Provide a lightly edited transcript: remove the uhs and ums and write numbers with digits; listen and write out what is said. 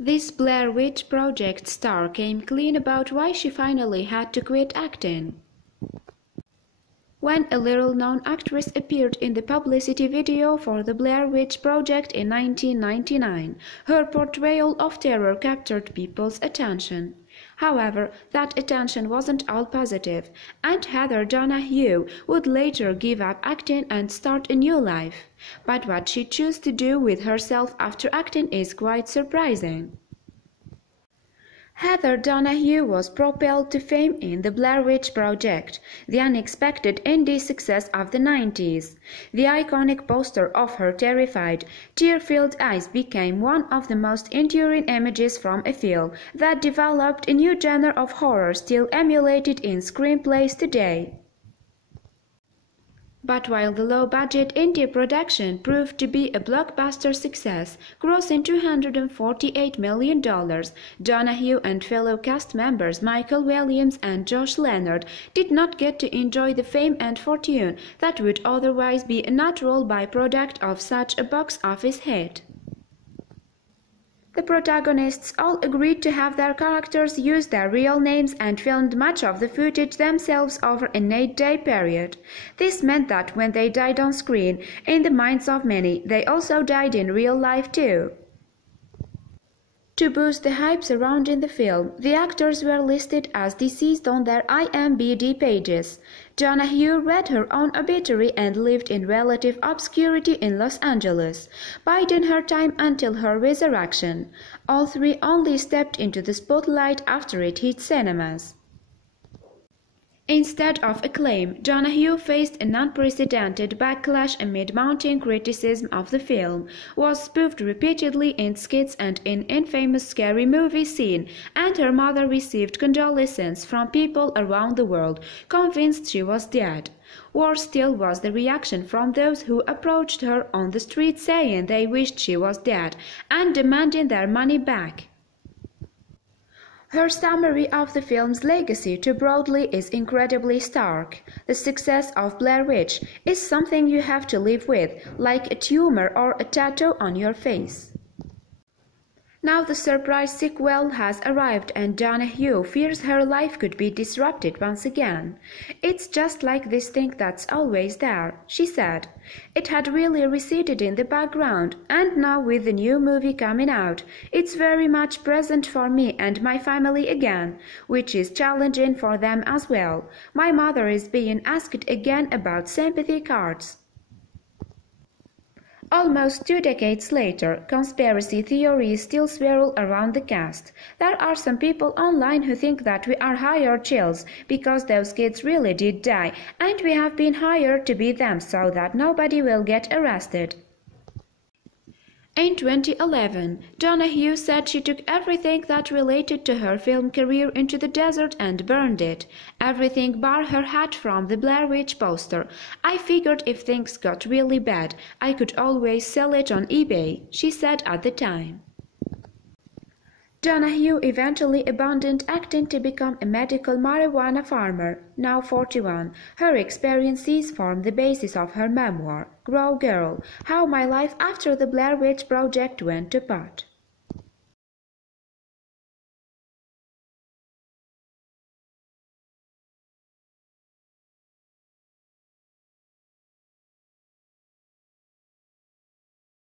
This Blair Witch Project star came clean about why she finally had to quit acting. When a little-known actress appeared in the publicity video for the Blair Witch Project in 1999, her portrayal of terror captured people's attention. However, that attention wasn't all positive, and Heather Donahue would later give up acting and start a new life. But what she chose to do with herself after acting is quite surprising. Heather Donahue was propelled to fame in the Blair Witch Project, the unexpected indie success of the 90s. The iconic poster of her terrified, tear-filled eyes became one of the most enduring images from a film that developed a new genre of horror still emulated in screenplays today. But while the low-budget indie production proved to be a blockbuster success, grossing $248 million, Donahue and fellow cast members Michael Williams and Josh Leonard did not get to enjoy the fame and fortune that would otherwise be a natural byproduct of such a box office hit. The protagonists all agreed to have their characters use their real names and filmed much of the footage themselves over an 8-day period. This meant that when they died on screen, in the minds of many, they also died in real life too. To boost the hype surrounding the film, the actors were listed as deceased on their IMDb pages. Donahue read her own obituary and lived in relative obscurity in Los Angeles, biding her time until her resurrection. All three only stepped into the spotlight after it hit cinemas. Instead of acclaim, Donahue faced an unprecedented backlash amid mounting criticism of the film, was spoofed repeatedly in skits and in infamous Scary Movie scene, and her mother received condolences from people around the world, convinced she was dead. Worse still was the reaction from those who approached her on the street saying they wished she was dead, and demanding their money back. Her summary of the film's legacy too broadly is incredibly stark. The success of Blair Witch is something you have to live with, like a tumor or a tattoo on your face. Now the surprise sequel has arrived and Donahue fears her life could be disrupted once again. "It's just like this thing that's always there," she said. "It had really receded in the background, and now with the new movie coming out, it's very much present for me and my family again, which is challenging for them as well. My mother is being asked again about sympathy cards." Almost 2 decades later, conspiracy theories still swirl around the cast. There are some people online who think that we are hired chills because those kids really did die, and we have been hired to be them so that nobody will get arrested. In 2011, Donahue said she took everything that related to her film career into the desert and burned it. Everything bar her hat from the Blair Witch poster. "I figured if things got really bad, I could always sell it on eBay," she said at the time. Donahue eventually abandoned acting to become a medical marijuana farmer, now 41. Her experiences form the basis of her memoir, Grow Girl: How My Life After the Blair Witch Project Went to Pot.